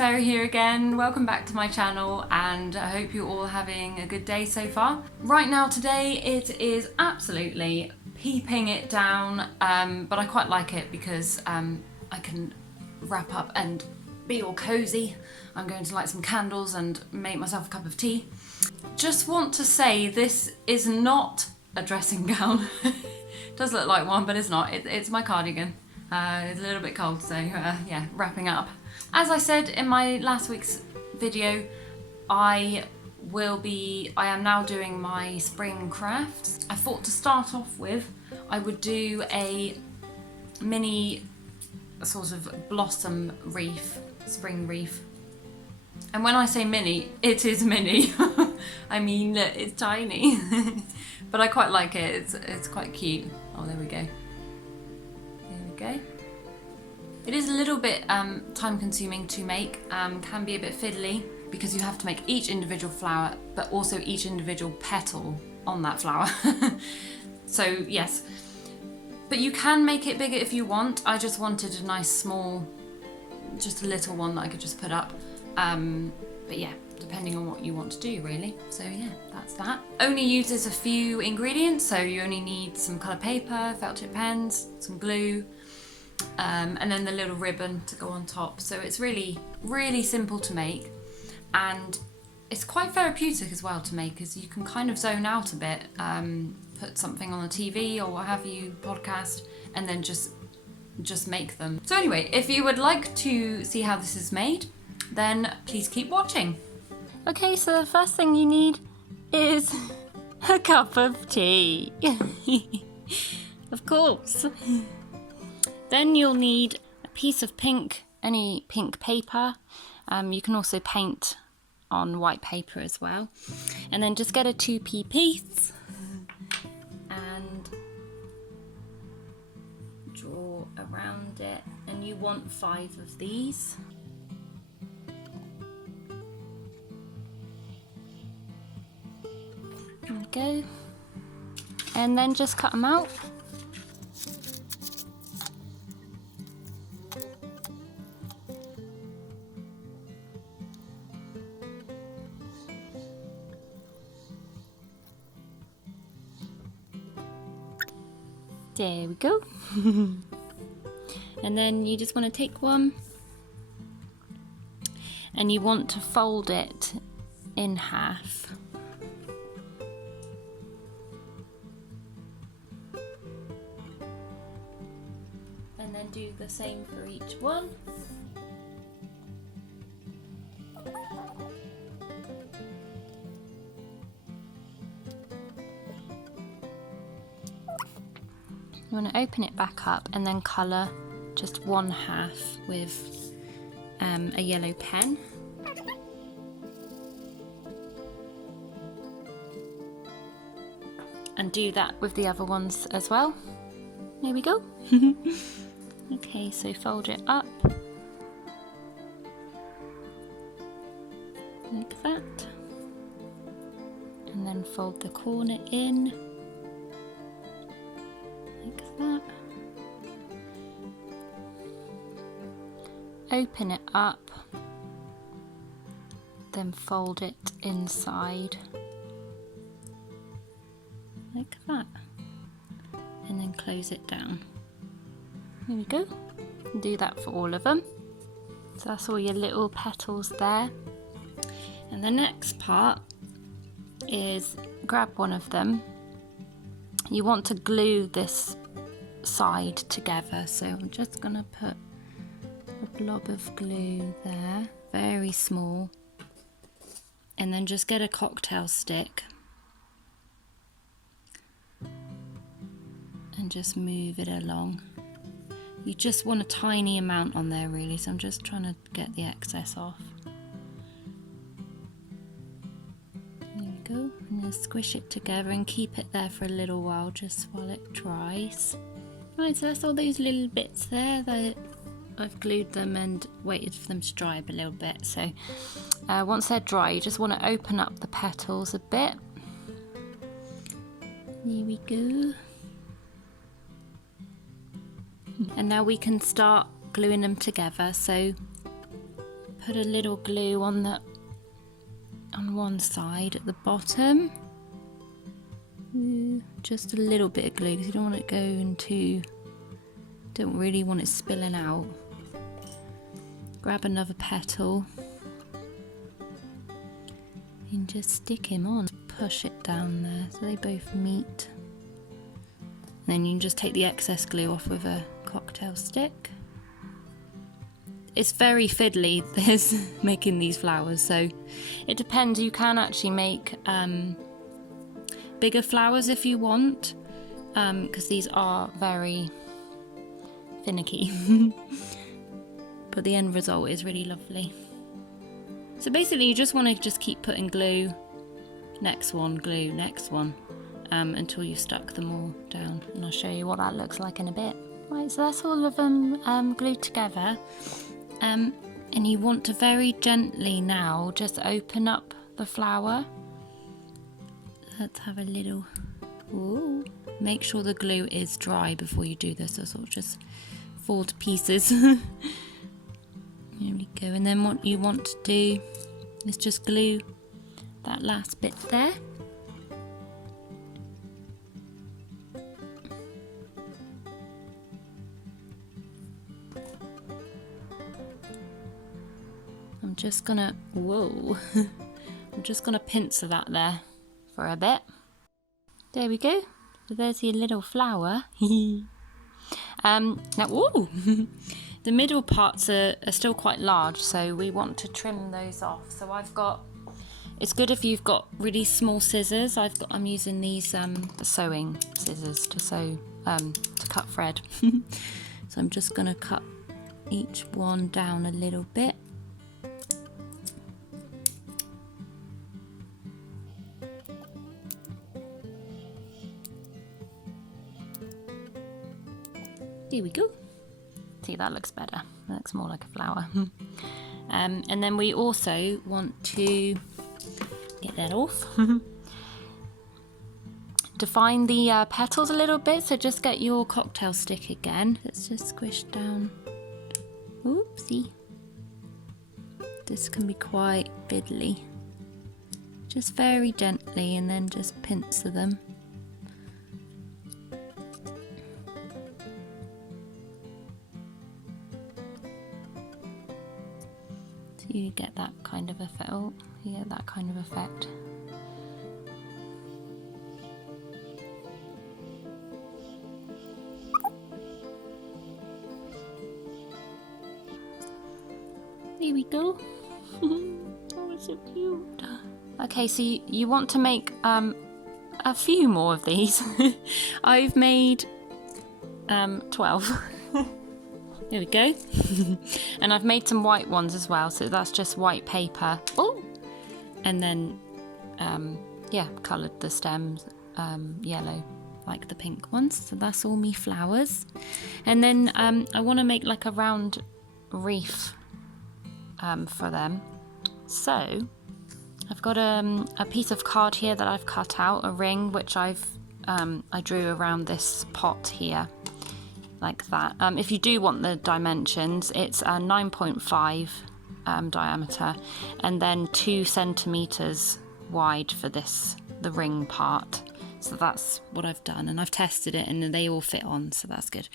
Fairy here again. Welcome back to my channel and I hope you're all having a good day so far. Right now today it is absolutely peeping it down, but I quite like it because I can wrap up and be all cozy. I'm going to light some candles and make myself a cup of tea. Just want to say this is not a dressing gown. It does look like one, but it's not. It's my cardigan. It's a little bit cold, so yeah, wrapping up. As I said in my last week's video, I am now doing my spring crafts. I thought to start off with, I would do a mini sort of blossom wreath, spring wreath. And when I say mini, it is mini. I mean, it's tiny. But I quite like it, it's quite cute. Oh, there we go. There we go. It is a little bit time consuming to make, can be a bit fiddly because you have to make each individual flower but also each individual petal on that flower. So yes, but you can make it bigger if you want. I just wanted a nice small, just a little one that I could just put up, but yeah, depending on what you want to do really. So yeah, that's that. Only uses a few ingredients, so you only need some colour paper, felt tip pens, some glue, and then the little ribbon to go on top. So it's really, really simple to make, and it's quite therapeutic as well to make, because you can kind of zone out a bit, put something on the TV or what have you, podcast, and then just make them. So anyway, if you would like to see how this is made, then please keep watching. Okay, so the first thing you need is a cup of tea. Of course. Then you'll need a piece of pink, any pink paper. You can also paint on white paper as well. And then just get a 2p piece and draw around it. And you want 5 of these. There we go. And then just cut them out. There we go. And then you just want to take one and you want to fold it in half. And then do the same for each one. You want to open it back up and then colour just 1/2 with a yellow pen. And do that with the other ones as well. There we go. Okay, so fold it up like that. And then fold the corner in. Like that. Open it up, then fold it inside like that, and then close it down. There we go. Do that for all of them. So that's all your little petals there. And the next part is grab one of them. You want to glue this side together, so I'm just gonna put a blob of glue there, very small, and then just get a cocktail stick and just move it along. You just want a tiny amount on there really, so I'm just trying to get the excess off. Go and then squish it together and keep it there for a little while, just while it dries. Right, so that's all those little bits there. I've glued them and waited for them to dry a little bit. So once they're dry, you just want to open up the petals a bit. There we go. And now we can start gluing them together. So put a little glue on one side at the bottom. Just a little bit of glue because you don't want it going too, don't really want it spilling out. Grab another petal and just stick him on. Push it down there so they both meet. And then you can just take the excess glue off with a cocktail stick. It's very fiddly, this making these flowers, so it depends. You can actually make bigger flowers if you want, because these are very finicky. But the end result is really lovely. So basically you just want to just keep putting glue, next one, glue, next one, until you've stuck them all down. And I'll show you what that looks like in a bit. Right, so that's all of them glued together. And you want to very gently now just open up the flower. Let's have a little, ooh. Make sure the glue is dry before you do this, or it'll just fall to pieces. There we go, and then what you want to do is just glue that last bit there. I'm just gonna, whoa, I'm just gonna pincer that there for a bit. There we go, so there's your little flower. Now, ooh! The middle parts are still quite large, so we want to trim those off. So I've got, it's good if you've got really small scissors. I'm using these sewing scissors to sew, to cut thread. So I'm just gonna cut each one down a little bit. There we go. See, that looks better. That looks more like a flower. And then we also want to get that off. Define the petals a little bit, so just get your cocktail stick again. Let's just squish down. Oopsie. This can be quite fiddly. Just very gently, and then just pincer them. You get that kind of effect. Oh, you get that kind of effect. There we go. Oh, it's so cute. Okay, so you want to make a few more of these. I've made 12. There we go. And I've made some white ones as well, so that's just white paper. Oh! And then, yeah, coloured the stems yellow, like the pink ones. So that's all me flowers. And then I want to make like a round wreath for them. So I've got a piece of card here that I've cut out, a ring, which I drew around this pot here. Like that. If you do want the dimensions, it's a 9.5 diameter and then 2 centimeters wide for the ring part. So that's what I've done, and I've tested it and they all fit on, so that's good.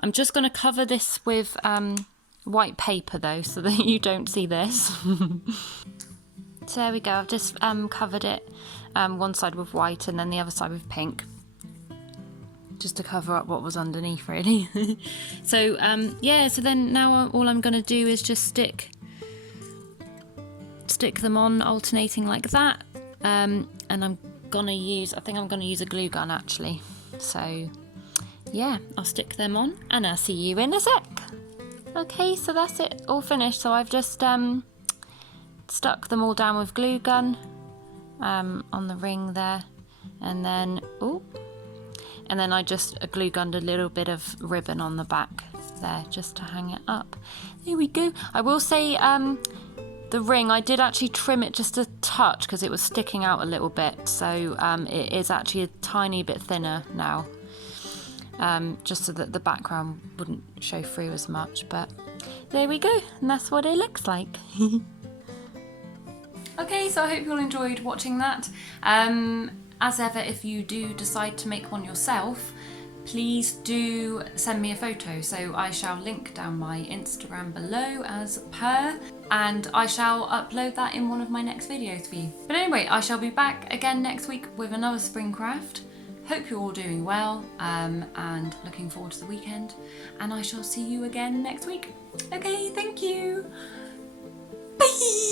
I'm just going to cover this with white paper though, so that you don't see this. So there we go, I've just covered it one side with white and then the other side with pink, just to cover up what was underneath, really. So yeah, so then now all I'm going to do is just stick them on, alternating like that, and I'm gonna use, I think I'm gonna use a glue gun actually. So yeah, I'll stick them on and I'll see you in a sec. Okay, so that's it, all finished. So I've just stuck them all down with glue gun on the ring there, and then I just glue gunned a little bit of ribbon on the back there just to hang it up. There we go. I will say the ring, I did actually trim it just a touch because it was sticking out a little bit, so it is actually a tiny bit thinner now. just so that the background wouldn't show through as much, but there we go, and that's what it looks like. Okay, so I hope you all enjoyed watching that. As ever, if you do decide to make one yourself, please do send me a photo. So I shall link down my Instagram below as per, and I shall upload that in one of my next videos for you. But anyway, I shall be back again next week with another spring craft. Hope you're all doing well, and looking forward to the weekend, and I shall see you again next week. Okay, thank you. Bye!